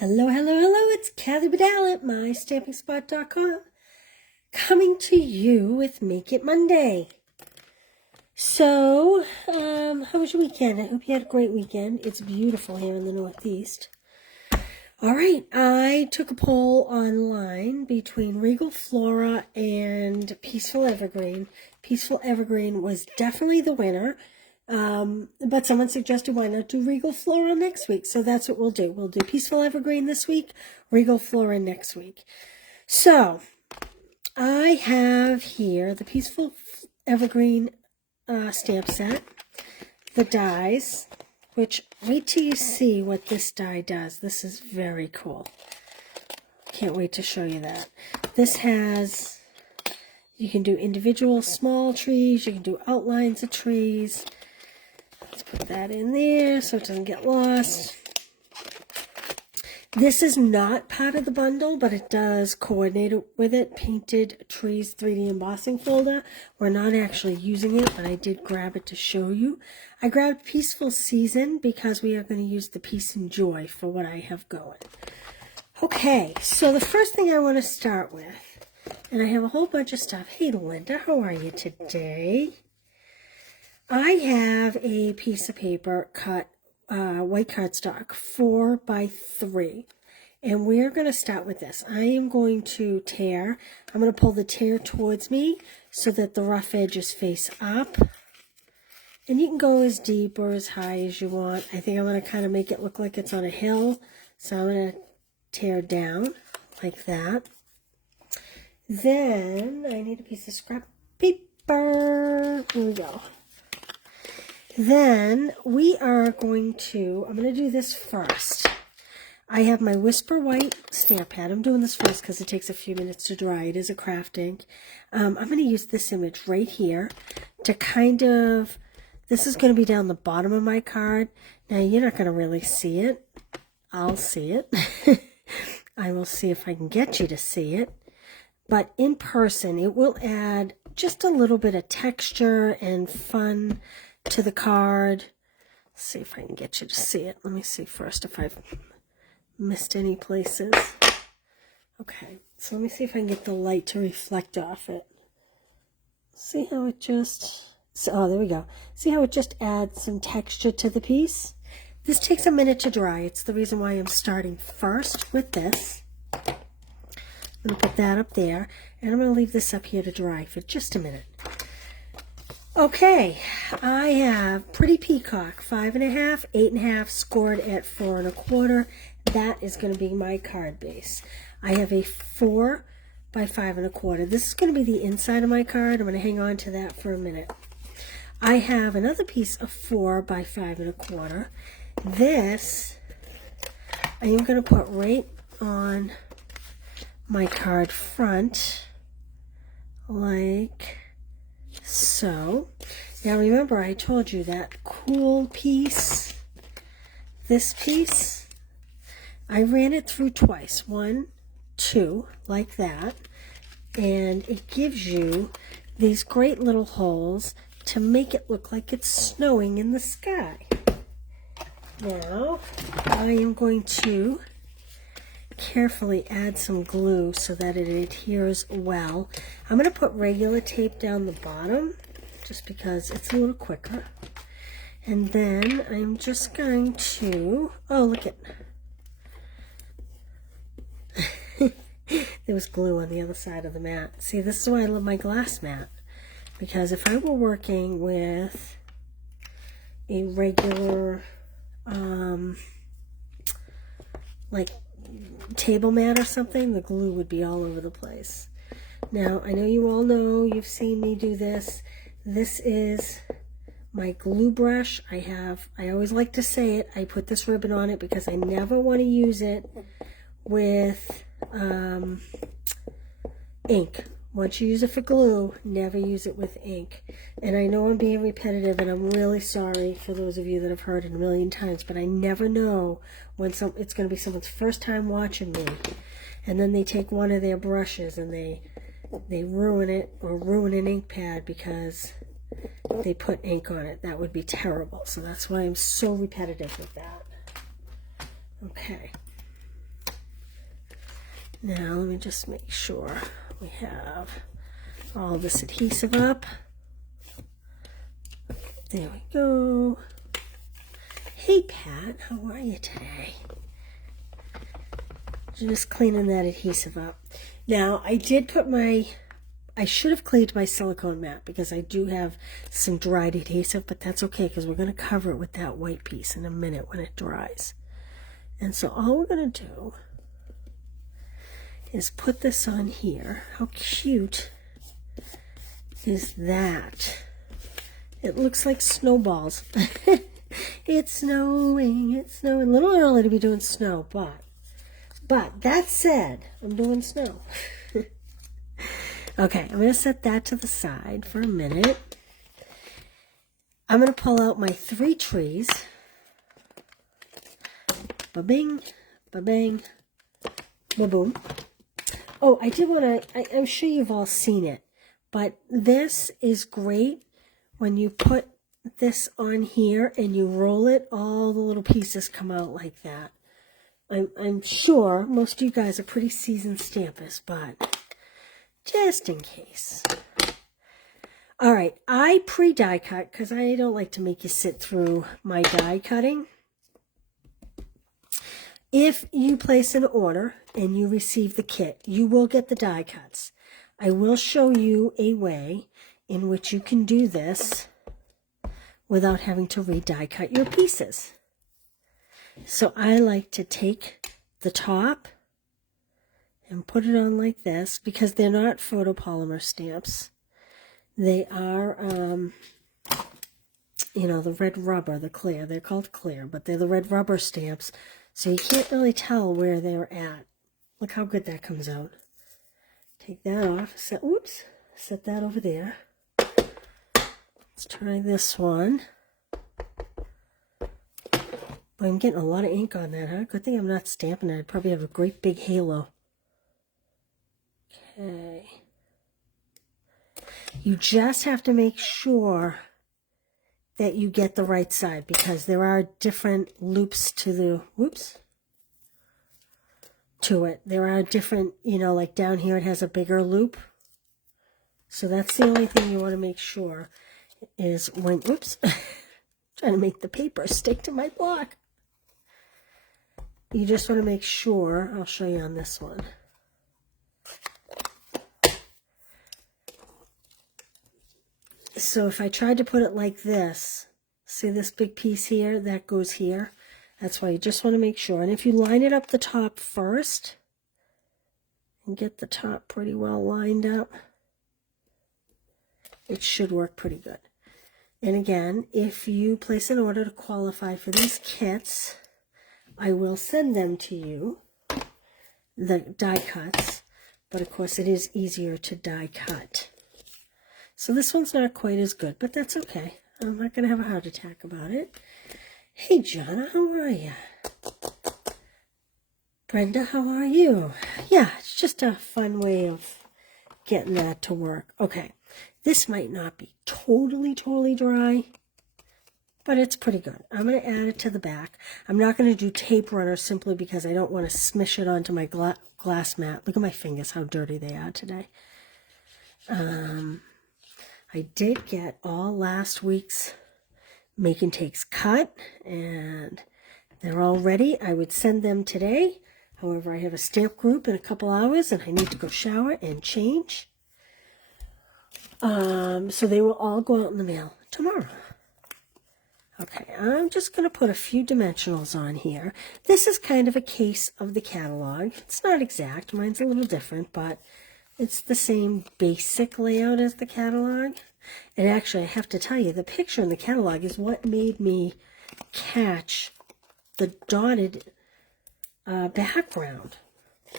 Hello, hello, hello, it's Kathy Badal at MyStampingSpot.com coming to you with Make It Monday. So, how was your weekend? I hope you had a great weekend. It's beautiful here in the Northeast. All right, I took a poll online between Regal Flora and Peaceful Evergreen. Peaceful Evergreen was definitely the winner. But someone suggested why not do Regal Flora next week. So that's what we'll do. We'll do Peaceful Evergreen this week, Regal Flora next week. So I have here the Peaceful Evergreen stamp set, the dies, which wait till you see what this die does. This is very cool. Can't wait to show you that. This has, you can do individual small trees, you can do outlines of trees. Let's put that in there so it doesn't get lost. This is not part of the bundle, but it does coordinate with it. Painted Trees 3D embossing folder. We're not actually using it, but I did grab it to show you. I grabbed Peaceful Season because we are going to use the Peace and Joy for what I have going. Okay, so the first thing I want to start with, and I have a whole bunch of stuff. Hey, Linda, how are you today? I have a piece of paper cut white cardstock 4x3, and we're going to start with this. I am going to tear. I'm going to pull the tear towards me so that the rough edges face up, and you can go as deep or as high as you want. I think I'm going to kind of make it look like it's on a hill, so I'm going to tear down like that. Then I need a piece of scrap paper. Here we go. Then we are going to, I'm going to do this first. I have my Whisper White stamp pad. I'm doing this first because it takes a few minutes to dry. It is a craft ink. I'm going to use this image right here to kind of, this is going to be down the bottom of my card. Now you're not going to really see it. I'll see it. I will see if I can get you to see it. But in person, it will add just a little bit of texture and fun to the card. Let's see if I can get you to see it. Let me see first if I've missed any places. Okay, so let me see if I can get the light to reflect off it. See how it just, oh, there we go. See how it just adds some texture to the piece? This takes a minute to dry. It's the reason why I'm starting first with this. I'm going to put that up there, and I'm going to leave this up here to dry for just a minute. Okay, I have Pretty Peacock 5.5, 8.5, scored at 4 1/4. That is going to be my card base. I have a 4 by 5 1/4. This is going to be the inside of my card. I'm going to hang on to that for a minute. I have another piece of 4 by 5 1/4. This I am going to put right on my card front, like so. Now remember, I told you that cool piece, this piece, I ran it through twice, 1, 2, like that, and it gives you these great little holes to make it look like it's snowing in the sky. Now I am going to carefully add some glue so that it adheres well. I'm going to put regular tape down the bottom just because it's a little quicker. And then I'm just going to, oh, look at, there was glue on the other side of the mat. See, this is why I love my glass mat, because if I were working with a regular, like table mat or something, the glue would be all over the place. Now, I know you all know, you've seen me do this. This is my glue brush. I always like to say it, I put this ribbon on it because I never want to use it with ink. Once you use it for glue, never use it with ink. And I know I'm being repetitive, and I'm really sorry for those of you that have heard it a million times, but I never know when it's going to be someone's first time watching me, and then they take one of their brushes and they ruin it, or ruin an ink pad because they put ink on it. That would be terrible. So that's why I'm so repetitive with that. Okay. Now let me just make sure we have all this adhesive up. There we go. Hey Pat, how are you today? Just cleaning that adhesive up. Now I did put I should have cleaned my silicone mat because I do have some dried adhesive, but that's okay because we're going to cover it with that white piece in a minute when it dries. And so all we're going to do is put this on here. How cute is that? It looks like snowballs. It's snowing, it's snowing. A little early to be doing snow, but that said, I'm doing snow. Okay, I'm going to set that to the side for a minute. I'm going to pull out my 3 trees. Ba-bing, ba-bang, ba-boom. Oh, I did want to, I'm sure you've all seen it, but this is great when you put this on here and you roll it, all the little pieces come out like that. I'm sure most of you guys are pretty seasoned stampers, but just in case. All right, I pre-die cut because I don't like to make you sit through my die cutting. If you place an order and you receive the kit, you will get the die cuts. I will show you a way in which you can do this without having to re-die cut your pieces. So I like to take the top and put it on like this because they're not photopolymer stamps. They are, you know, the red rubber, the clear. They're called clear, but they're the red rubber stamps. So you can't really tell where they're at. Look how good that comes out. Take that off. Set that over there. Let's try this one. Boy, I'm getting a lot of ink on that, huh? Good thing I'm not stamping it. I'd probably have a great big halo. Okay. You just have to make sure that you get the right side because there are different loops to the, to it. There are different, you know, like down here it has a bigger loop. So that's the only thing you want to make sure is when, trying to make the paper stick to my block. You just want to make sure, I'll show you on this one. So if I tried to put it like this, see this big piece here, that goes here. That's why you just want to make sure. And if you line it up the top first, and get the top pretty well lined up, it should work pretty good. And again, if you place an order to qualify for these kits, I will send them to you, the die cuts, but of course it is easier to die cut. So this one's not quite as good, but that's okay. I'm not going to have a heart attack about it. Hey, Jonna, how are you? Brenda, how are you? Yeah, it's just a fun way of getting that to work. Okay, this might not be totally dry, but it's pretty good. I'm going to add it to the back. I'm not going to do tape runner simply because I don't want to smish it onto my glass mat. Look at my fingers, how dirty they are today. I did get all last week's Make and Takes cut, and they're all ready. I would send them today. However, I have a stamp group in a couple hours, and I need to go shower and change. So they will all go out in the mail tomorrow. Okay, I'm just going to put a few dimensionals on here. This is kind of a case of the catalog. It's not exact. Mine's a little different, but it's the same basic layout as the catalog. And actually, I have to tell you, the picture in the catalog is what made me catch the dotted background.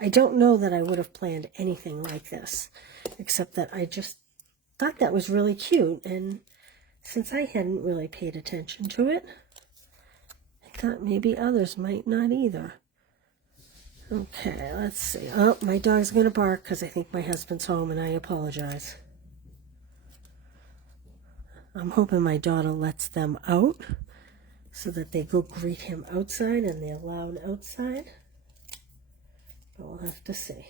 I don't know that I would have planned anything like this, except that I just thought that was really cute. And since I hadn't really paid attention to it, I thought maybe others might not either. Okay, let's see. Oh, my dog's going to bark because I think my husband's home, and I apologize. I'm hoping my daughter lets them out so that they go greet him outside and they're allowed outside. but we'll have to see.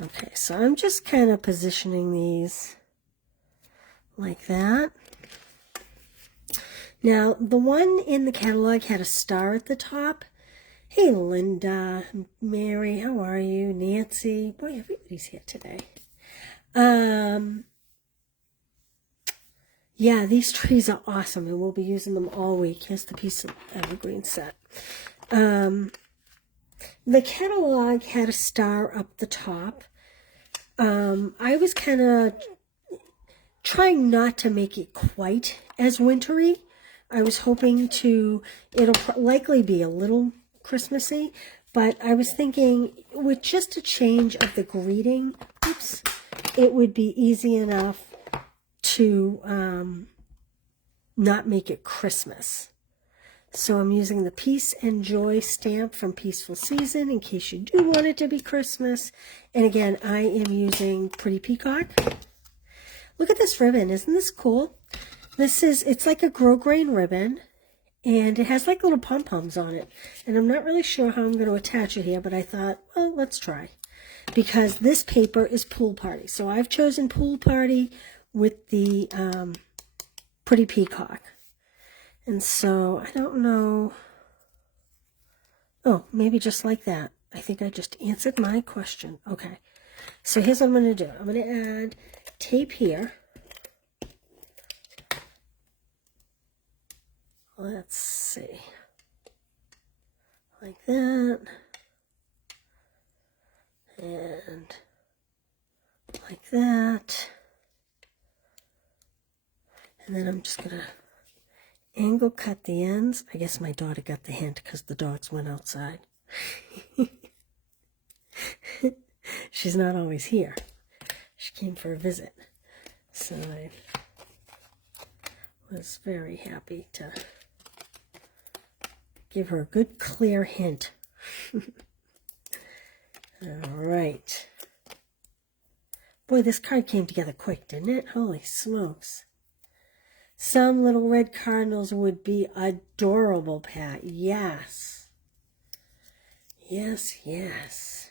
Okay, so I'm just kind of positioning these like that. Now, the one in the catalog had a star at the top. Hey, Linda, Mary, how are you? Nancy, boy, everybody's here today. Yeah, these trees are awesome, and we'll be using them all week. Here's the piece of evergreen set. The catalog had a star up the top. I was kind of trying not to make it quite as wintry. I was hoping to, it'll likely be a little Christmassy, but I was thinking with just a change of the greeting, oops, it would be easy enough to not make it Christmas. So I'm using the Peace and Joy stamp from Peaceful Season in case you do want it to be Christmas. And again, I am using Pretty Peacock. Look at this ribbon. Isn't this cool? It's like a grosgrain ribbon, and it has like little pom-poms on it. And I'm not really sure how I'm going to attach it here, but I thought, well, let's try. Because this paper is Pool Party. So I've chosen Pool Party with the Pretty Peacock. And so, I don't know. Oh, maybe just like that. I think I just answered my question. Okay. So here's what I'm going to do. I'm going to add tape here. Let's see. Like that. And like that. And then I'm just going to angle cut the ends. I guess my daughter got the hint because the dogs went outside. She's not always here. She came for a visit. So I was very happy to give her a good clear hint. All right. Boy, this card came together quick, didn't it? Holy smokes. Some little red cardinals would be adorable, Pat. Yes. Yes, yes.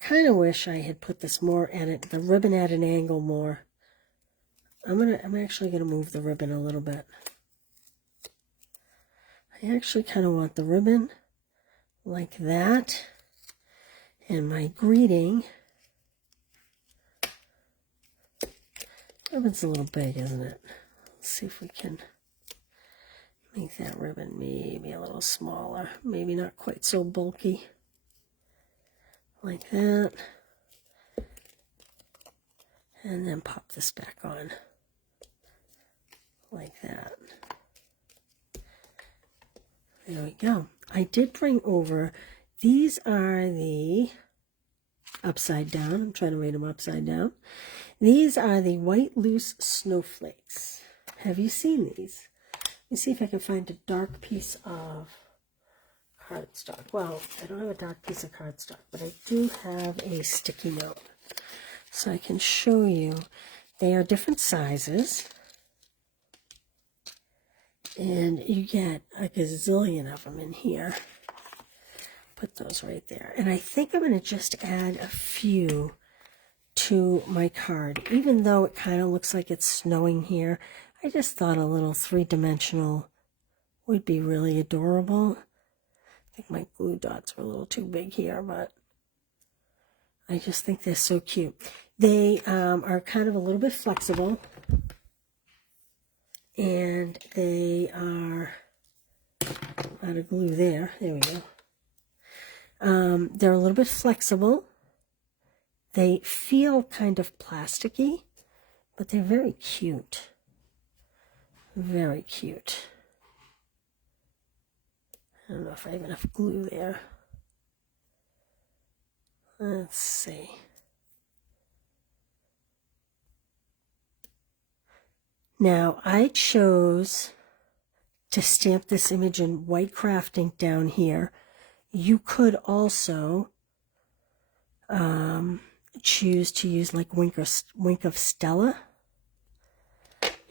Kind of wish I had put this more at it, the ribbon at an angle more. I'm actually gonna move the ribbon a little bit. I actually kind of want the ribbon like that, and my greeting. Ribbon's a little big, isn't it? Let's see if we can make that ribbon maybe a little smaller. Maybe not quite so bulky. Like that. And then pop this back on. Like that. There we go. I did bring over, these are the upside down. I'm trying to read them upside down. These are the white loose snowflakes. Have you seen these? Let me see if I can find a dark piece of cardstock. Well, I don't have a dark piece of cardstock, but I do have a sticky note. So I can show you. They are different sizes. And you get a gazillion of them in here. Put those right there. And I think I'm going to just add a few to my card. Even though it kind of looks like it's snowing here, I just thought a little three-dimensional would be really adorable. I think my glue dots were a little too big here, but I just think they're so cute. They are kind of a little bit flexible. And they are out of glue there. There we go. They're a little bit flexible. They feel kind of plasticky, but they're very cute. Very cute. I don't know if I have enough glue there. Let's see. Now, I chose to stamp this image in white craft ink down here. You could also choose to use like Wink of Stella.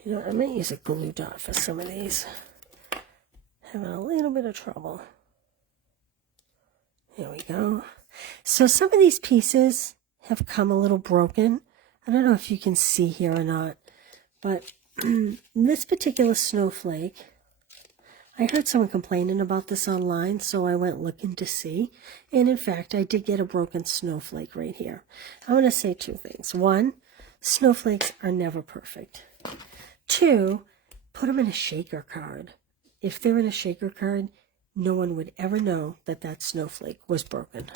You know, I might use a glue dot for some of these. having a little bit of trouble. There we go. So some of these pieces have come a little broken. I don't know if you can see here or not, but this particular snowflake, I heard someone complaining about this online, so I went looking to see. And in fact, I did get a broken snowflake right here. I want to say two things. One, snowflakes are never perfect. Two, put them in a shaker card. If they're in a shaker card, no one would ever know that that snowflake was broken.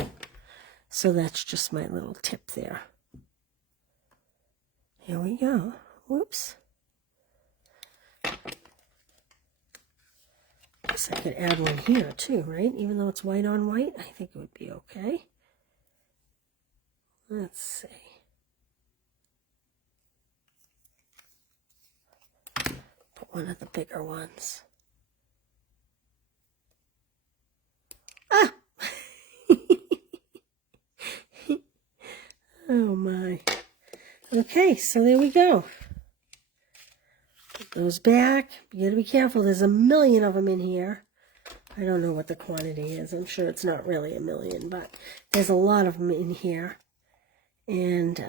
So that's just my little tip there. Here we go. Whoops. Guess I could add one here too, right? Even though it's white on white, I think it would be okay. Let's see. Put one of the bigger ones. Ah! Oh my. Okay, so there we go. Put those back. You gotta be careful. There's a million of them in here. I don't know what the quantity is. I'm sure it's not really a million, but there's a lot of them in here. And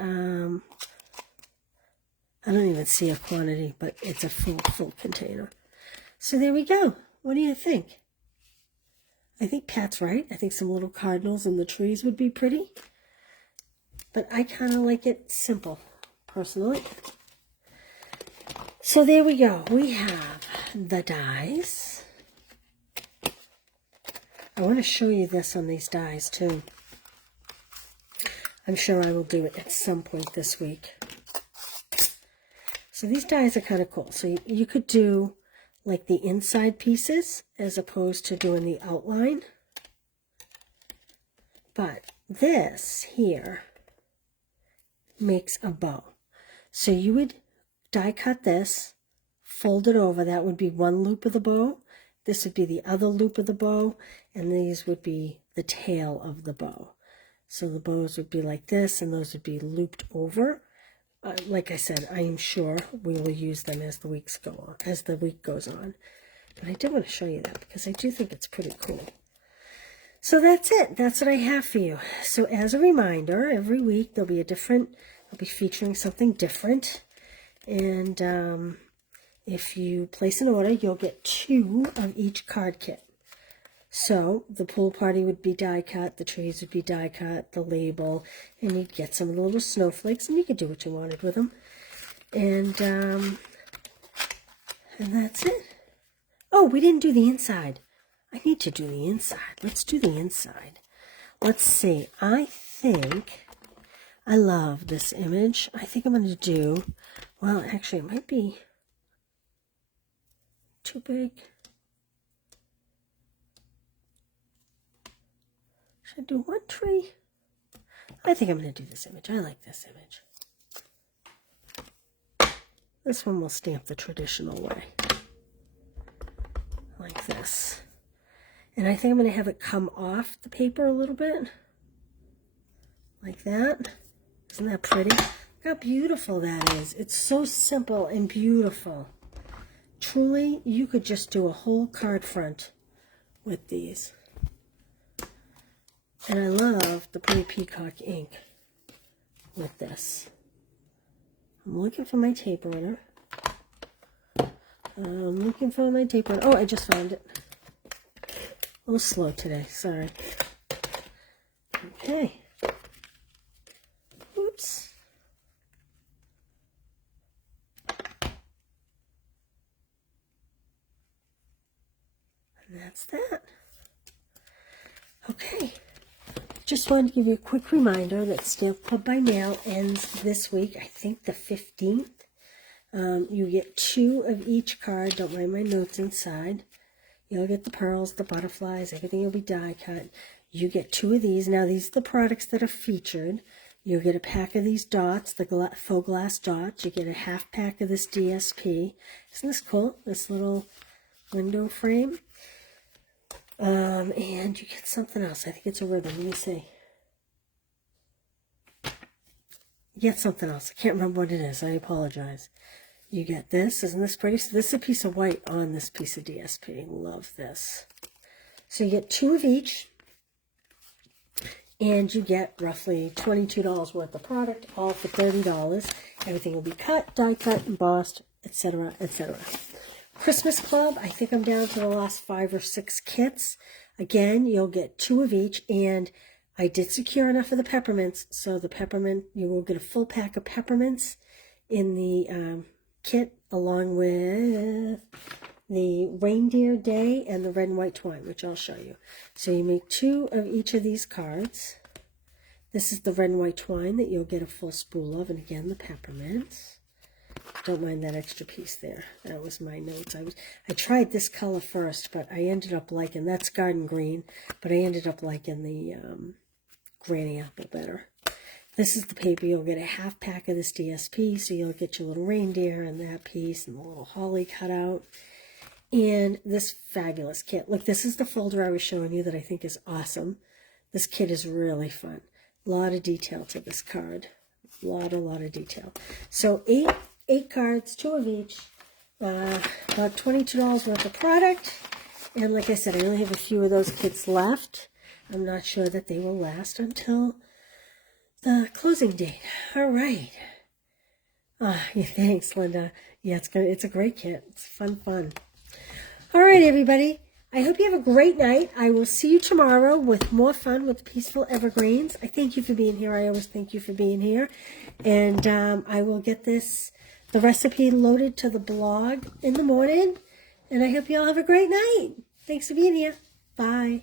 I don't even see a quantity, but it's a full container. So there we go. What do you think? I think Pat's right. I think some little cardinals in the trees would be pretty. But I kind of like it simple, personally. So there we go. We have the dies. I want to show you this on these dies too. I'm sure I will do it at some point this week. So these dies are kind of cool. So you could do like the inside pieces as opposed to doing the outline. But this here makes a bow. So you would die cut this, fold it over. That would be one loop of the bow. This would be the other loop of the bow, and these would be the tail of the bow. So the bows would be like this, and those would be looped over. Like I said, I am sure we will use them as the weeks go on, as the week goes on. But I did want to show you that because I do think it's pretty cool. So that's it. That's what I have for you. So as a reminder, every week there'll be a different, I'll be featuring something different. And if you place an order, you'll get 2 of each card kit. So the pool party would be die cut, the trees would be die cut, the label, and you'd get some of the little snowflakes, and you could do what you wanted with them. And that's it. Oh, we didn't do the inside. I need to do the inside. Let's do the inside. Let's see. I think I love this image. I think I'm going to do, well, actually, it might be too big. Should I do one tree? I think I'm going to do this image. I like this image. This one will stamp the traditional way. Like this. And I think I'm going to have it come off the paper a little bit. Like that. Isn't that pretty? Look how beautiful that is. It's so simple and beautiful. Truly, you could just do a whole card front with these. And I love the pretty peacock ink with this. I'm looking for my tape runner. I'm looking for my tape runner. Oh, I just found it. A little slow today, sorry. Okay. Oops. And that's that. Okay. Just wanted to give you a quick reminder that Stamp Club by Mail ends this week, I think the 15th. You get 2 of each card. Don't mind my notes inside. You'll get the pearls, the butterflies, everything will be die cut. You get 2 of these. Now, these are the products that are featured. You'll get a pack of these dots, the faux glass dots. You get a half pack of this DSP. Isn't this cool? This little window frame. And you get something else. I think it's a ribbon. Let me see. You get something else. I can't remember what it is. I apologize. you get this. Isn't this pretty? So this is a piece of white on this piece of DSP. Love this. So you get 2 of each, and you get roughly $22 worth of product, all for $30. Everything will be cut, die cut, embossed, etc., etc. Christmas Club, I think I'm down to the last 5 or 6 kits. Again, you'll get 2 of each, and I did secure enough of the peppermints, so the peppermint, you will get a full pack of peppermints in the kit, along with the Reindeer Day and the red and white twine, which I'll show you. So you make 2 of each of these cards. This is the red and white twine that you'll get a full spool of, and again, the peppermints. Don't mind that extra piece there. That was my notes. I tried this color first, but I ended up liking, that's garden green, but I ended up liking the granny apple better. This is the paper. You'll get a half pack of this DSP, so you'll get your little reindeer and that piece and the little holly cut out. And this fabulous kit. Look, this is the folder I was showing you that I think is awesome. This kit is really fun. A lot of detail to this card. A lot of detail. So 8 cards, 2 of each. About $22 worth of product. And like I said, I only have a few of those kits left. I'm not sure that they will last until the closing date. All right. Yeah, thanks, Linda. Yeah, it's a great kit. It's fun. All right, everybody. I hope you have a great night. I will see you tomorrow with more fun with Peaceful Evergreens. I thank you for being here. I always thank you for being here. And I will get the recipe loaded to the blog in the morning. And I hope you all have a great night. Thanks for being here. Bye.